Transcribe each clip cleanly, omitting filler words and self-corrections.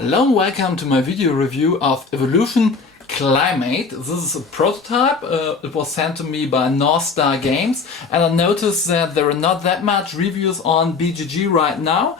Hello and welcome to my video review of Evolution Climate. This is a prototype. It was sent to me by North Star Games, and I noticed that there are not that much reviews on BGG right now.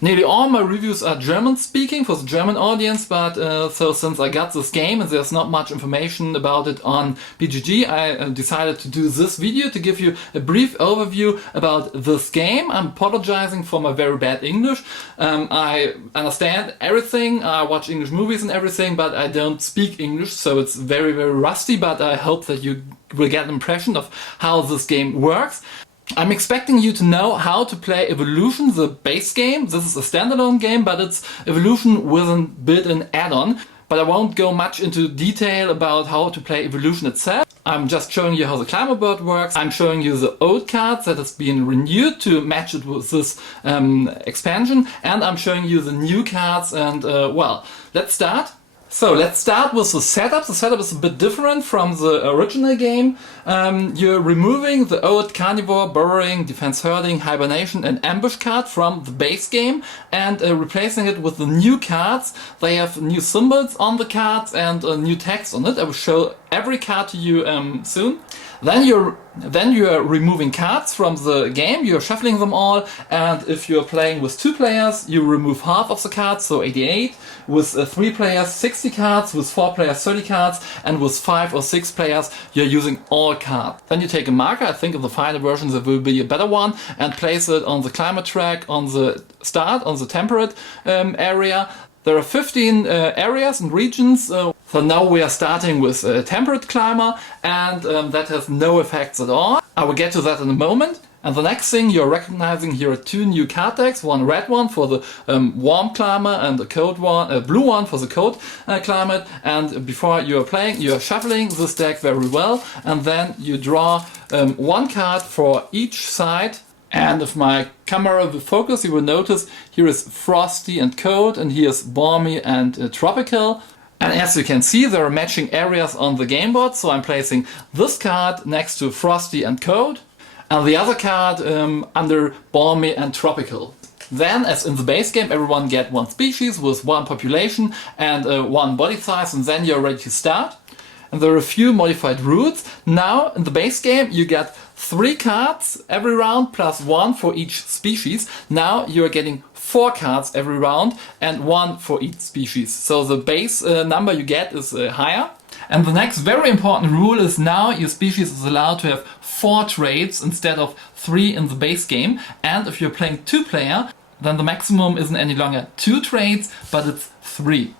Nearly all my reviews are German speaking for the German audience, but so since I got this game and there's not much information about it on BGG, I decided to do this video to give you a brief overview about this game. I'm apologizing for my very bad English. I understand everything, I watch English movies and everything, but I don't speak English, so it's very rusty, but I hope that you will get an impression of how this game works. I'm expecting you to know how to play Evolution, the base game. This is a standalone game, but it's Evolution with a built-in add-on. But I won't go much into detail about how to play Evolution itself. I'm just showing you how the climber board works. I'm showing you the old cards that has been renewed to match it with this expansion. And I'm showing you the new cards and well, let's start. So let's start with the setup. The setup is a bit different from the original game. You're removing the old Carnivore, Burrowing, Defense Herding, Hibernation and Ambush card from the base game and replacing it with the new cards. They have new symbols on the cards and new text on it. I will show every card to you soon. Then you're removing cards from the game, you're shuffling them all, and if you're playing with 2 players, you remove half of the cards, so 88. With 3 players, 60 cards, with 4 players, 30 cards, and with 5 or 6 players, you're using all cards. Then you take a marker, I think in the final version there will be a better one, and place it on the climate track, on the start, on the temperate area. There are 15 areas and regions, so now we are starting with a temperate climber, and that has no effects at all. I will get to that in a moment. And the next thing you're recognizing here are 2 new card decks, one red one for the warm climber and a cold one, blue one for the cold climate. And before you're playing, you're shuffling this deck very well, and then you draw 1 card for each side. And if my camera will focus, you will notice here is frosty and cold, and here is balmy and tropical. And as you can see, there are matching areas on the game board, so I'm placing this card next to frosty and cold, and the other card under balmy and tropical. Then, as in the base game, everyone get 1 species with 1 population and 1 body size, and then you're ready to start. And there are a few modified rules. Now, in the base game, you get 3 cards every round plus 1 for each species. Now you're getting 4 cards every round and 1 for each species. So the base number you get is higher. And the next very important rule is now your species is allowed to have 4 traits instead of 3 in the base game. And if you're playing 2-player, then the maximum isn't any longer 2 traits, but it's 3.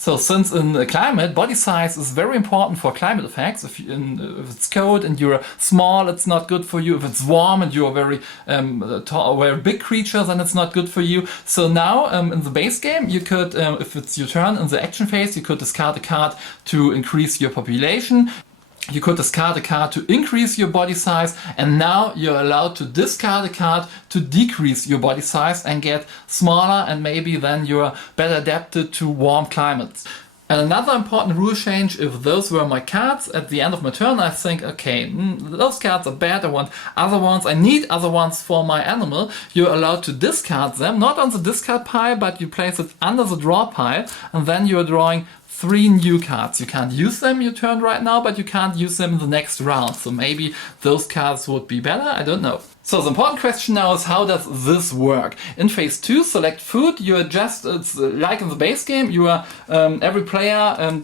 So since in the climate, body size is very important for climate effects. If it's cold and you're small, it's not good for you. If it's warm and you're very tall, very big creature, then it's not good for you. So now in the base game, you could, if it's your turn in the action phase, you could discard a card to increase your population. You could discard a card to increase your body size, and now you're allowed to discard a card to decrease your body size and get smaller, and maybe then you're better adapted to warm climates. And another important rule change, if those were my cards at the end of my turn, I think, okay, those cards are bad, I want other ones, I need other ones for my animal. You're allowed to discard them, not on the discard pile, but you place it under the draw pile, and then you're drawing 3 new cards. You can't use them your turn right now, but you can't use them in the next round. So maybe those cards would be better, I don't know. So the important question now is, how does this work? In phase 2, select food, you adjust, it's like in the base game, you are, every player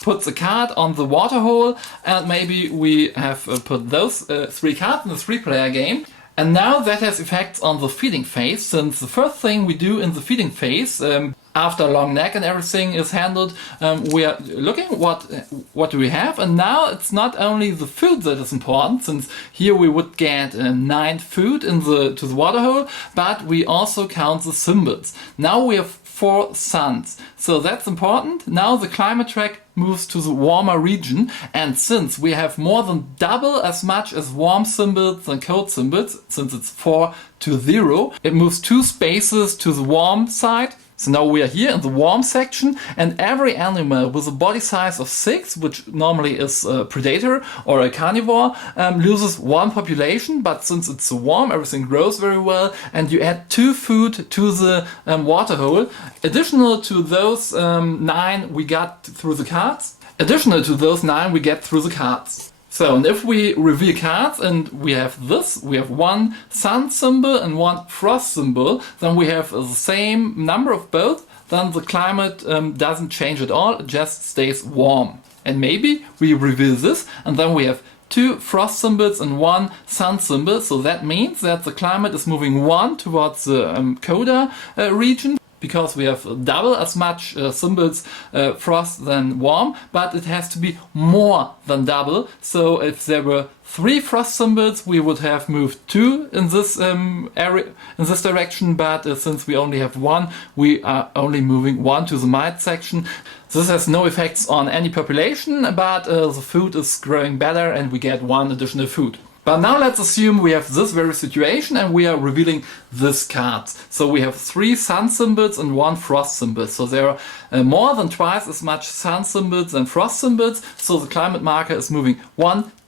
puts a card on the water hole, and maybe we have put those 3 cards in the 3-player game. And now that has effects on the feeding phase, since the first thing we do in the feeding phase, after long neck and everything is handled, we are looking what do we have, and now it's not only the food that is important, since here we would get 9 food to the water hole, but we also count the symbols. Now we have 4 suns, so that's important. Now the climate track moves to the warmer region, and since we have more than double as much as warm symbols than cold symbols, since it's 4 to 0, it moves 2 spaces to the warm side So now we are here in the warm section, and every animal with a body size of 6, which normally is a predator or a carnivore, loses 1 population, but since it's so warm, everything grows very well, and you add 2 food to the water hole, additional to those 9 we got through the cards. Additional to those 9 we get through the cards. So, and if we reveal cards and we have this, we have 1 sun symbol and 1 frost symbol, then we have the same number of both, then the climate doesn't change at all, it just stays warm. And maybe we reveal this and then we have 2 frost symbols and 1 sun symbol, so that means that the climate is moving 1 towards the Coda region, because we have double as much symbols frost than warm, but it has to be more than double. So if there were 3 frost symbols, we would have moved 2 in this area, in this direction, but since we only have 1, we are only moving 1 to the mild section. This has no effects on any population, but the food is growing better and we get 1 additional food. But now let's assume we have this very situation and we are revealing this card. So we have 3 sun symbols and 1 frost symbol. So there are more than twice as much sun symbols and frost symbols. So the climate marker is moving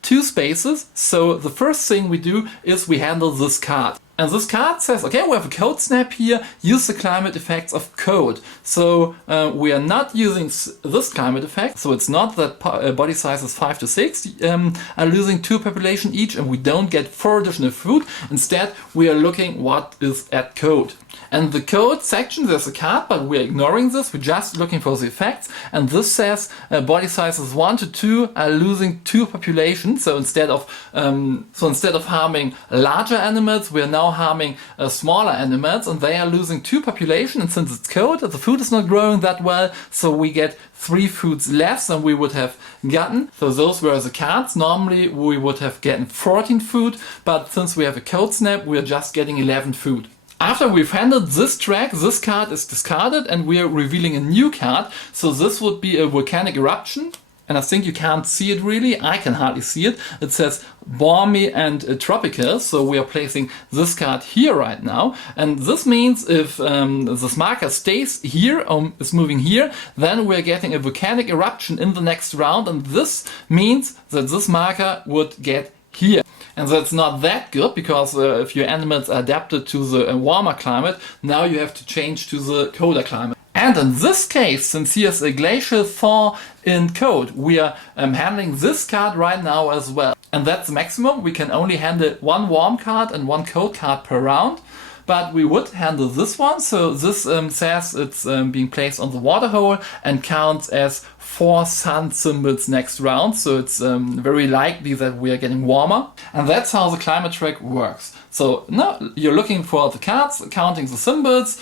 2 spaces. So the first thing we do is we handle this card. And this card says, okay, we have a code snap here, use the climate effects of code. So we are not using this climate effect, so it's not that body sizes 5 to 6 are losing 2 population each and we don't get 4 additional food. Instead, we are looking what is at code. And the code section, there's a card, but we're ignoring this, we're just looking for the effects. And this says body sizes 1 to 2 are losing 2 populations. So instead of harming larger animals, we are now harming smaller animals, and they are losing 2 population. And since it's code, the food is not growing that well, so we get 3 foods less than we would have gotten. So those were the cards. Normally we would have gotten 14 food, but since we have a code snap, we are just getting 11 food. After we've handled this track, this card is discarded and we are revealing a new card. So this would be a volcanic eruption. And I think you can't see it really. I can hardly see it. It says balmy and tropical. So we are placing this card here right now. And this means if this marker stays here, is moving here, then we're getting a volcanic eruption in the next round. And this means that this marker would get here. And that's not that good, because if your animals are adapted to the warmer climate, now you have to change to the colder climate. And in this case, since here's a glacial thaw in code, we are handling this card right now as well. And that's the maximum. We can only handle 1 warm card and 1 cold card per round. But we would handle this one, so this says it's being placed on the water hole and counts as 4 sun symbols next round, so it's very likely that we are getting warmer. And that's how the climate track works. So now you're looking for the cards, counting the symbols,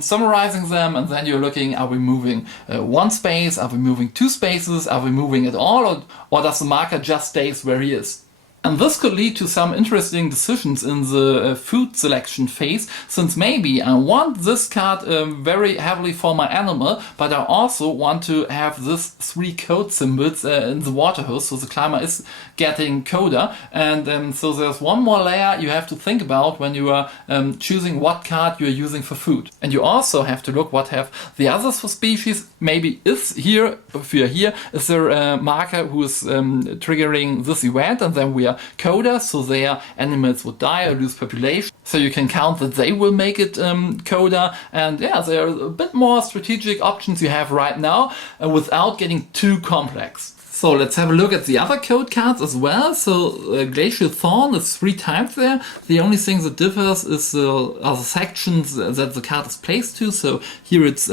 summarizing them, and then you're looking, are we moving 1 space, are we moving 2 spaces, are we moving at all, or does the marker just stays where he is? And this could lead to some interesting decisions in the food selection phase, since maybe I want this card very heavily for my animal, but I also want to have this 3 code symbols in the water hose, so the climber is getting coda. And so there's one more layer you have to think about when you are choosing what card you're using for food. And you also have to look what have the others for species. Maybe is here, if you're here, is there a marker who is triggering this event, and then we are coda, so their animals would die or lose population. So you can count that they will make it coda. And yeah, there are a bit more strategic options you have right now without getting too complex. So let's have a look at the other code cards as well. So Glacial Thorn is 3 times there. The only thing that differs is are the sections that the card is placed to. So here it's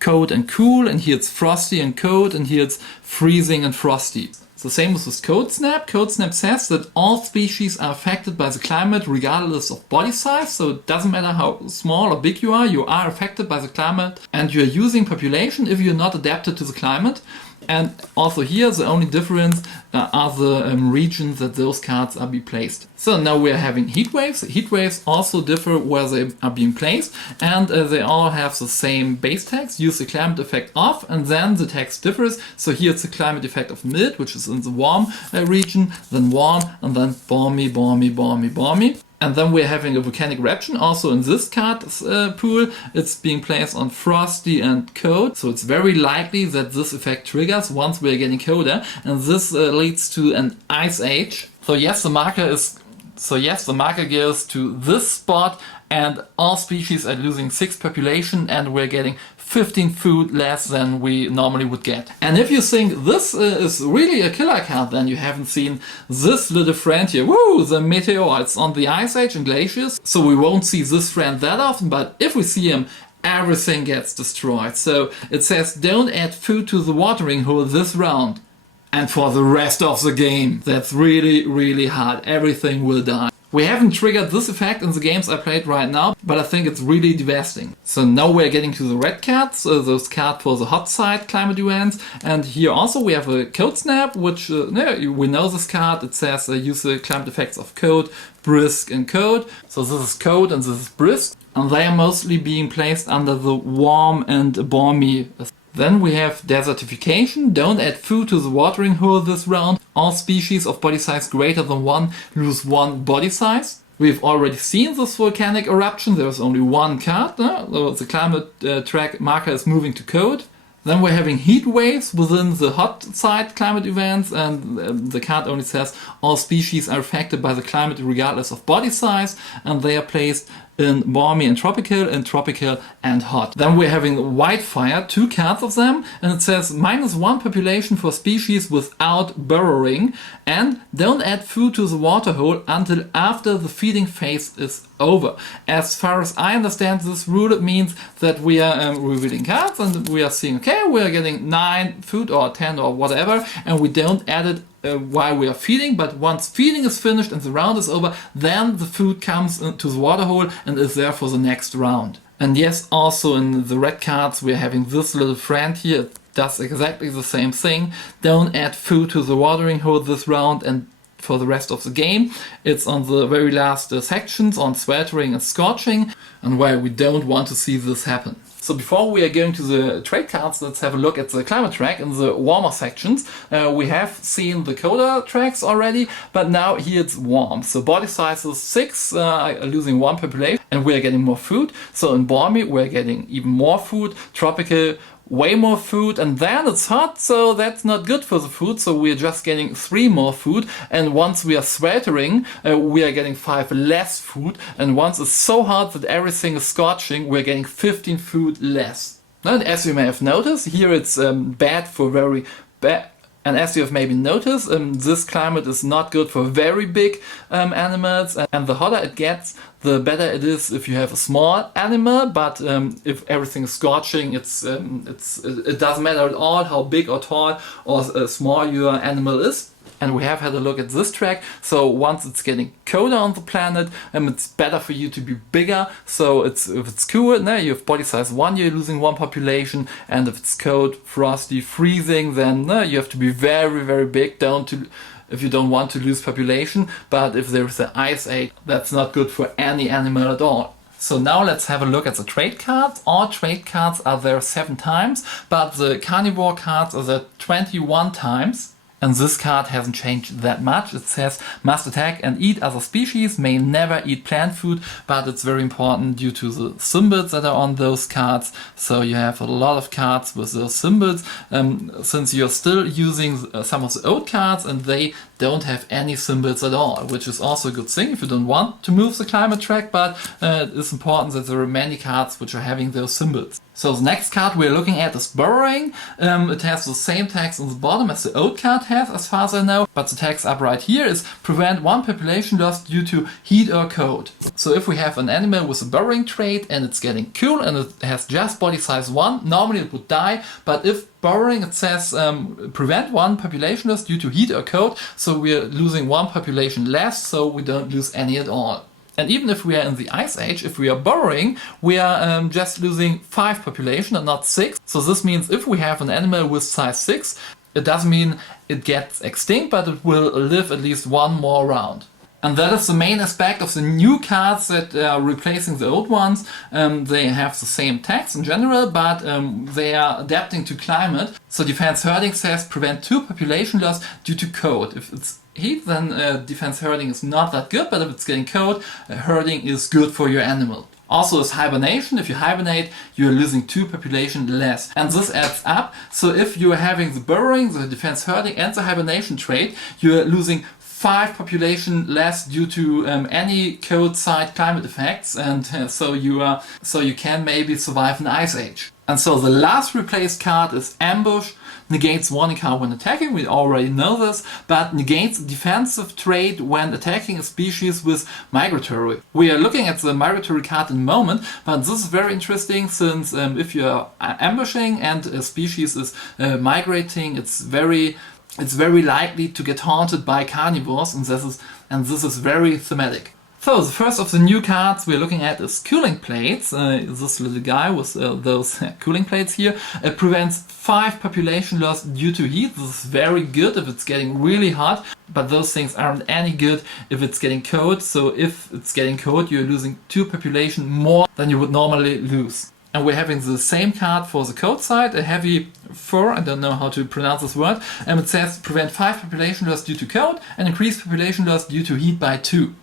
cold and cool, and here it's frosty and cold, and here it's freezing and frosty. The same as with Code Snap. Code Snap says that all species are affected by the climate regardless of body size. So it doesn't matter how small or big you are affected by the climate, and you're using population if you're not adapted to the climate. And also here the only difference are the regions that those cards are being placed. So now we are having heat waves. Heat waves also differ where they are being placed, and they all have the same base text. Use the climate effect off, and then the text differs. So here it's the climate effect of mild, which is in the warm region, then warm, and then balmy, balmy, balmy, balmy. And then we're having a volcanic eruption also in this card pool. It's being placed on frosty and cold. So it's very likely that this effect triggers once we're getting colder. And this leads to an ice age. So yes, the marker goes to this spot, and all species are losing 6 population, and we're getting 15 food less than we normally would get. And if you think this is really a killer card, then you haven't seen this little friend here. Woo! The meteor. It's on the Ice Age and glaciers, so we won't see this friend that often, but if we see him, everything gets destroyed. So it says don't add food to the watering hole this round. And for the rest of the game, that's really, really hard. Everything will die. We haven't triggered this effect in the games I played right now, but I think it's really devastating. So now we're getting to the red cards, those cards for the hot side climate events. And here also we have a code snap, which we know this card. It says use the climate effects of code, brisk and code. So this is code and this is brisk. And they are mostly being placed under the warm and balmy. Then we have desertification. Don't add food to the watering hole this round. All species of body size greater than 1 lose 1 body size. We've already seen this volcanic eruption. There's only one card. The climate track marker is moving to code. Then we're having heat waves within the hot side climate events, and the card only says all species are affected by the climate regardless of body size, and they are placed in balmy and tropical and hot. Then we're having wildfire, 2 cards of them, and it says -1 population for species without burrowing, and don't add food to the water hole until after the feeding phase is over. As far as I understand this rule, it means that we are revealing cards and we are seeing, okay, we are getting 9 food or 10 or whatever, and we don't add it while we are feeding, but once feeding is finished and the round is over, then the food comes into the water hole and is there for the next round. And yes, also in the red cards we're having this little friend here. It does exactly the same thing. Don't add food to the watering hole this round, and for the rest of the game it's on the very last sections on sweltering and scorching, and why we don't want to see this happen. So before we are going to the trade cards, let's have a look at the climate track in the warmer sections. We have seen the colder tracks already, but now here it's warm. So body size is 6, losing 1 population, and we are getting more food. So in balmy we're getting even more food, tropical way more food, and then it's hot, so that's not good for the food, so we're just getting 3 more food, and once we are sweltering we are getting 5 less food, and once it's so hot that everything is scorching, we're getting 15 food less. And as you may have noticed, here it's bad for very bad. And as you have maybe noticed, this climate is not good for very big animals, and the hotter it gets, the better it is if you have a small animal. But if everything is scorching, it doesn't matter at all how big or tall or small your animal is. And we have had a look at this track. So once it's getting colder on the planet, it's better for you to be bigger. So if it's cool, you have body size 1, you're losing 1 population. And if it's cold, frosty, freezing, then you have to be very, very big if you don't want to lose population. But if there's an ice age, that's not good for any animal at all. So now let's have a look at the trade cards. All trade cards are there 7 times, but the carnivore cards are there 21 times. And this card hasn't changed that much. It says must attack and eat other species, may never eat plant food, but it's very important due to the symbols that are on those cards. So you have a lot of cards with those symbols, since you're still using some of the old cards and they don't have any symbols at all, which is also a good thing if you don't want to move the climate track, but it is important that there are many cards which are having those symbols. So the next card we're looking at is Burrowing. It has the same text on the bottom as the old card has, as far as I know, but the text up right here is prevent 1 population loss due to heat or cold. So if we have an animal with a burrowing trait and it's getting cool and it has just body size 1, normally it would die, but if burrowing, it says prevent 1 population loss due to heat or cold, so we're losing 1 population less, so we don't lose any at all. And even if we are in the Ice Age, if we are burrowing, we are just losing 5 population and not 6. So this means if we have an animal with size 6, it doesn't mean it gets extinct, but it will live at least 1 more round. And that is the main aspect of the new cards that are replacing the old ones. They have the same text in general, but they are adapting to climate. So Defense Herding says prevent 2 population loss due to cold. If it's heat, then defense herding is not that good, but if it's getting cold, herding is good for your animal. Also is hibernation. If you hibernate, you're losing 2 population less. And this adds up. So if you're having the burrowing, the defense herding and the hibernation trait, you're losing 5 population less due to any cold side climate effects, and so you can maybe survive an ice age. And so the last replaced card is Ambush. Negates warning card when attacking, we already know this, but negates defensive trait when attacking a species with migratory. We are looking at the migratory card in a moment, but this is very interesting since if you are ambushing and a species is migrating, it's very likely to get haunted by carnivores, and this is very thematic. So the first of the new cards we're looking at is Cooling Plates. This little guy with those cooling plates here prevents 5 population loss due to heat. This is very good if it's getting really hot, but those things aren't any good if it's getting cold. So if it's getting cold, you're losing 2 population more than you would normally lose. And we're having the same card for the cold side, a heavy fur, I don't know how to pronounce this word, and it says prevent 5 population loss due to cold and increase population loss due to heat by 2.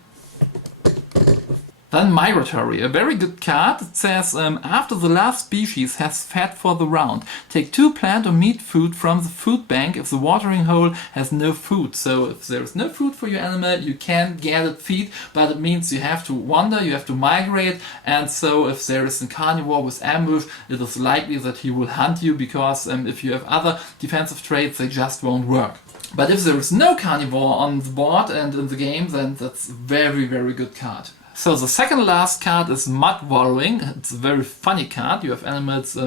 Then Migratory, a very good card. It says, after the last species has fed for the round, take 2 plant or meat food from the food bank if the watering hole has no food. So if there is no food for your animal, you can get it feed, but it means you have to wander, you have to migrate, and so if there is a carnivore with ambush, it is likely that he will hunt you, because if you have other defensive traits, they just won't work. But if there is no carnivore on the board and in the game, then that's a very, very good card. So the second last card is Mud Wallowing. It's a very funny card. You have animals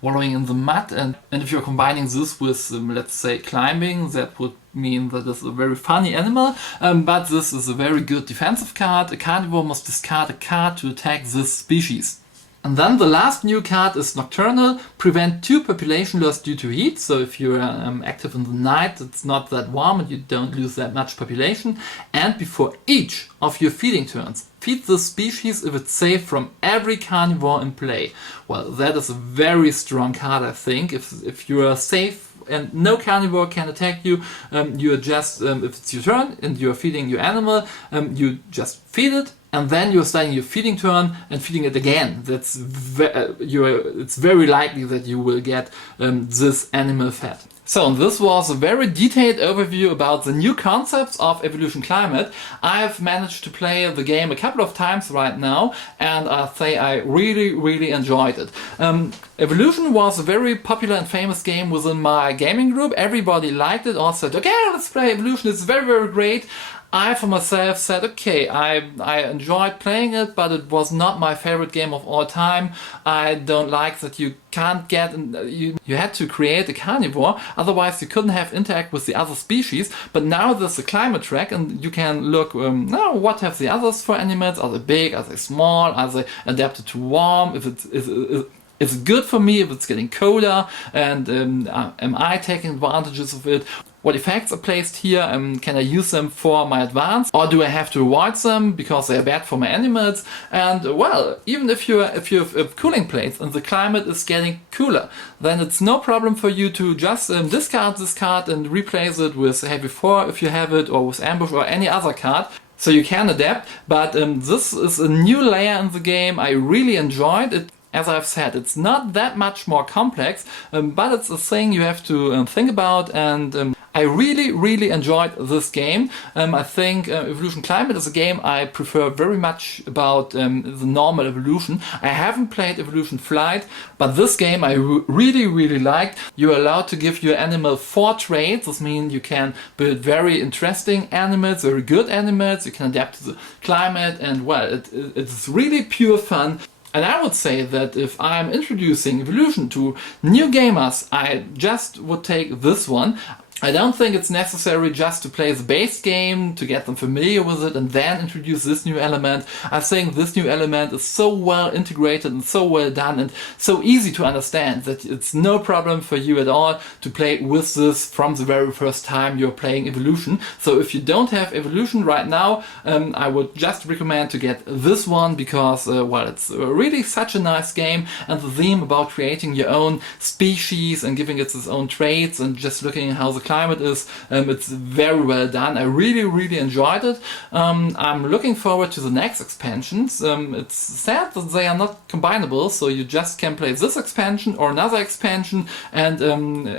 wallowing in the mud, and if you're combining this with, let's say, climbing, that would mean that it's a very funny animal, but this is a very good defensive card. A carnivore must discard a card to attack this species. And then the last new card is Nocturnal, prevent 2 population loss due to heat. So if you're active in the night, it's not that warm and you don't lose that much population. And before each of your feeding turns, feed the species if it's safe from every carnivore in play. Well, that is a very strong card, I think. If you are safe and no carnivore can attack you, you're just, if it's your turn and you're feeding your animal, you just feed it. And then you're starting your feeding turn and feeding it again. It's very likely that you will get this animal fed. So this was a very detailed overview about the new concepts of Evolution Climate. I've managed to play the game a couple of times right now, and I say I really enjoyed it. Evolution was a very popular and famous game within my gaming group. Everybody liked it, all said, okay, let's play Evolution, it's very great. I for myself said, okay, I enjoyed playing it, but it was not my favorite game of all time. I don't like that you can't get, you had to create a carnivore, otherwise you couldn't have interact with the other species. But now there's a climate track and you can look, now what have the others for animals? Are they big? Are they small? Are they adapted to warm? If it's good for me, if it's getting colder, and am I taking advantages of it? What effects are placed here? Can I use them for my advance, or do I have to avoid them because they are bad for my animals? And well, even if you have cooling plates and the climate is getting cooler, then it's no problem for you to just discard this card and replace it with Heavy 4 if you have it, or with Ambush or any other card. So you can adapt, but this is a new layer in the game. I really enjoyed it. As I've said, it's not that much more complex, but it's a thing you have to think about, and I really enjoyed this game. I think Evolution Climate is a game I prefer very much about the normal Evolution. I haven't played Evolution Flight, but this game I really liked. You're allowed to give your animal 4 traits. This means you can build very interesting animals, very good animals, you can adapt to the climate, and well, it's really pure fun. And I would say that if I'm introducing Evolution to new gamers, I just would take this one. I don't think it's necessary just to play the base game to get them familiar with it and then introduce this new element. I think this new element is so well integrated and so well done and so easy to understand that it's no problem for you at all to play with this from the very first time you're playing Evolution. So if you don't have Evolution right now, I would just recommend to get this one because, well, it's really such a nice game, and the theme about creating your own species and giving it its own traits and just looking at how the climate is. It's very well done. I really enjoyed it. I'm looking forward to the next expansions. It's sad that they are not combinable, so you just can play this expansion or another expansion, and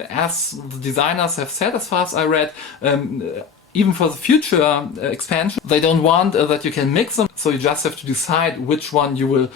as the designers have said, as far as I read, even for the future expansion, they don't want that you can mix them, so you just have to decide which one you will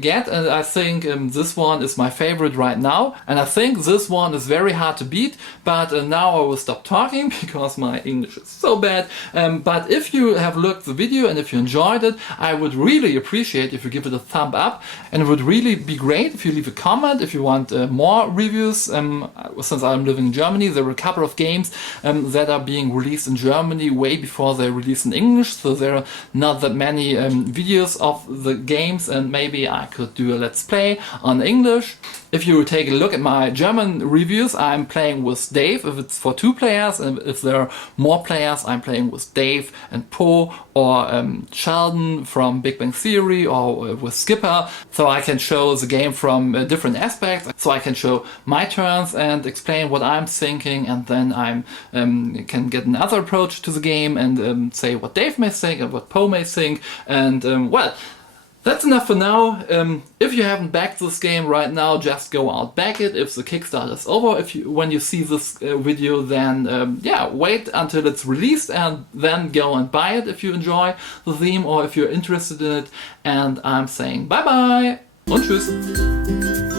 get. And I think this one is my favorite right now, and I think this one is very hard to beat, but now I will stop talking because my English is so bad. But if you have looked the video and if you enjoyed it, I would really appreciate if you give it a thumb up, and it would really be great if you leave a comment if you want more reviews. Since I'm living in Germany, there are a couple of games that are being released in Germany way before they release in English, so there are not that many videos of the games, and maybe I could do a let's play on English. If you take a look at my German reviews, I'm playing with Dave if it's for 2 players, and if there are more players, I'm playing with Dave and Po, or Sheldon from Big Bang Theory, or with Skipper, so I can show the game from different aspects, so I can show my turns and explain what I'm thinking, and then I can get another approach to the game and say what Dave may think and what Po may think, and well, that's enough for now. If you haven't backed this game right now, just go out, back it. If the Kickstarter is over, when you see this video, then yeah, wait until it's released and then go and buy it if you enjoy the theme or if you're interested in it. And I'm saying bye bye und tschüss.